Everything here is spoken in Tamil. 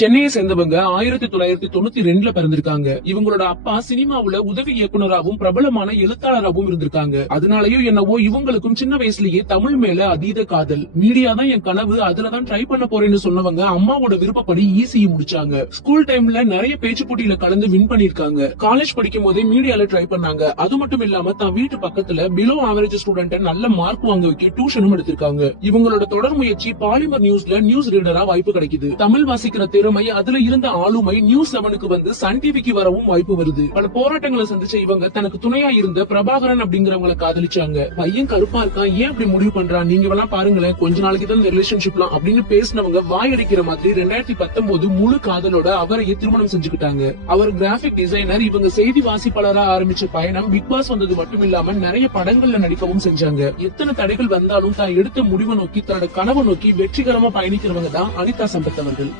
சென்னையை சேர்ந்தவங்க 1992ல பிறந்திருக்காங்க. இவங்களோட அப்பா சினிமாவுல உதவி இயக்குனராகவும் பிரபலமான எழுத்தாளராகவும் இருந்திருக்காங்க. அதனாலயோ என்னவோ இவங்களுக்கும் சின்ன வயசுலயே தமிழ் மேல அதீத காதல். மீடியா தான் என் கனவு, அதுலதான் ட்ரை பண்ண போறேன்னு சொன்னவங்க அம்மாவோட விருப்பப்படி இசிஇ முடிச்சாங்க. ஸ்கூல் டைம்ல நிறைய பேச்சு போட்டியில கலந்து வின் பண்ணிருக்காங்க. காலேஜ் படிக்கும் போதே மீடியால ட்ரை பண்ணாங்க. அது மட்டும் இல்லாம தான் வீட்டு பக்கத்துல பிலோ ஆவரேஜ் ஸ்டூடெண்ட் நல்ல மார்க் வாங்க வைக்க டியூஷனும் எடுத்திருக்காங்க. இவங்களோட தொடர் முயற்சி பாலிமர் நியூஸ்ல நியூஸ் ரீடரா வாய்ப்பு கிடைக்குது. தமிழ் வாசிக்கிற திறமை, அதுல இருந்த ஆளுமை நியூஸ் 7க்கு வந்து சன் டிவிக்கு வரவும் வாய்ப்பு வருது. பல போராட்டங்களை சந்திச்ச இவங்க தனக்கு துணையா இருந்த பிரபாகரன் அப்படிங்கிறவங்களை காதலிச்சாங்க. பையன் கருப்பா இருக்கான், ஏன் அப்படி முடிவு பண்றான், நீங்க எல்லாம் பாருங்களேன், கொஞ்ச நாளைக்கு தான் இந்த ரிலேஷன்ஷிப்லாம் அப்படின்னு பேசினவங்க வாய் அடிக்கிற மாதிரி 2019 முழு காதலோட அவரையே திருமணம் செஞ்சுக்கிட்டாங்க. அவர் கிராபிக் டிசைனர். இவங்க செய்தி வாசிப்பாளரா ஆரம்பிச்ச பயணம் பிக் பாஸ் வந்தது மட்டும் இல்லாம நிறைய படங்கள்ல நடிக்கவும் செஞ்சாங்க. எத்தனை தடைகள் வந்தாலும் தான் எடுத்த முடிவை நோக்கி, தன்னோட கனவை நோக்கி வெற்றிகரமா பயணிக்கிறவங்க தான் அனிதா சம்பத் அவர்கள்.